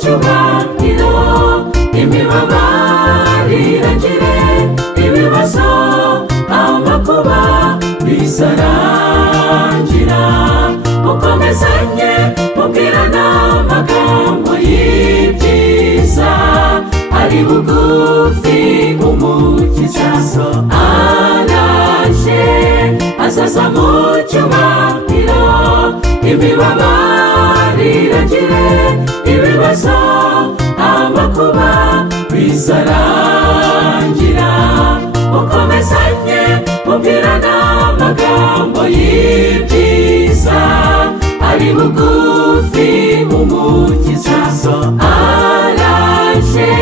cyubahiro, imibabaro irangire, ibibazo amakuba bizarangira. Mukomezanye mubwirana amagambo y'ibyiza, ari bugufi umukiza araje, azaza mu cyubahiro, imibabaro irangire, ibibazo amakuba bizarangira. Mukomezanye mubwirana amagambo y'ibyiza, ari bugufi umukiza araje.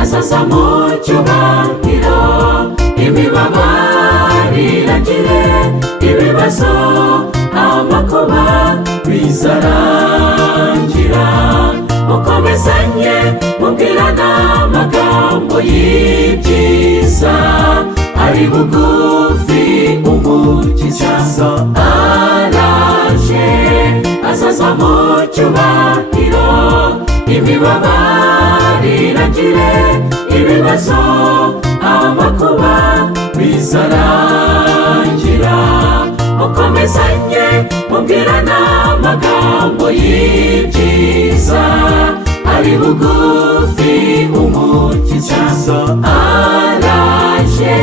Azaza mu cyubahiro, imibabaro irangire, ibibazo amakuba bizarangira. Mukomezanye mubwirana amagambo y'ibyiza, ari bugufi umukiza araje, azaza mu cyubahiro, imibabaro irangire, ibibazo amakuba bizarangira. Mukomezanye mubwirana amagambo y'ibyiza, ari bugufi umukiza araje.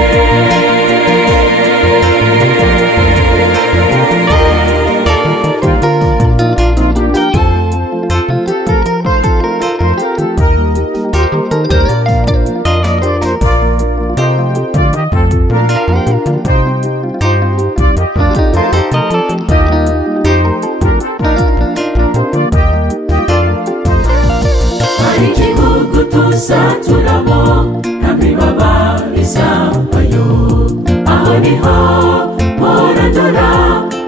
Tuzaturamo nta mibabaro izabayo, aho niho mporandora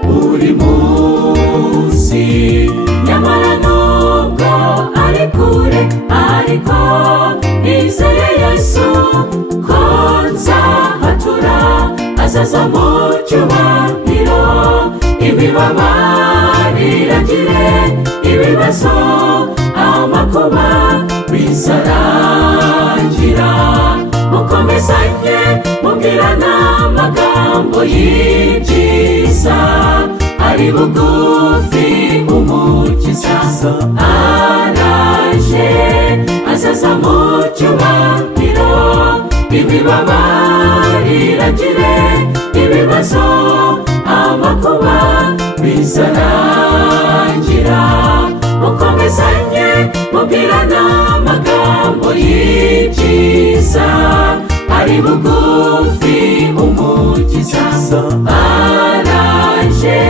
buri munsi. Nyamara nubwo ari kure, ariko nizeye Yesu ko nzahatura. Azaza mu cyubahiro, imibabaro irangire, ibibazo amakuba bizarangira. Mukomezanye mubwirana amagambo y'ibyiza, ari bugufi umukiza araje, azaza mu cyubahiro, imibabaro irangire, ibibazo amakuba bizarangira. Mukomezanye mubwirana amagambo y'ibyiza, ari bugufi umukiza araje.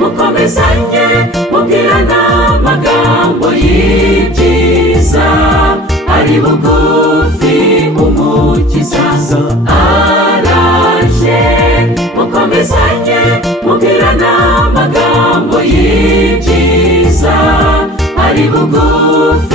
Mukomezanye mubwirana amagambo y'ibyiza, ari bugufi umukiza araje. Mukomezanye mubwirana amagambo y'ibyiza, ari bugufi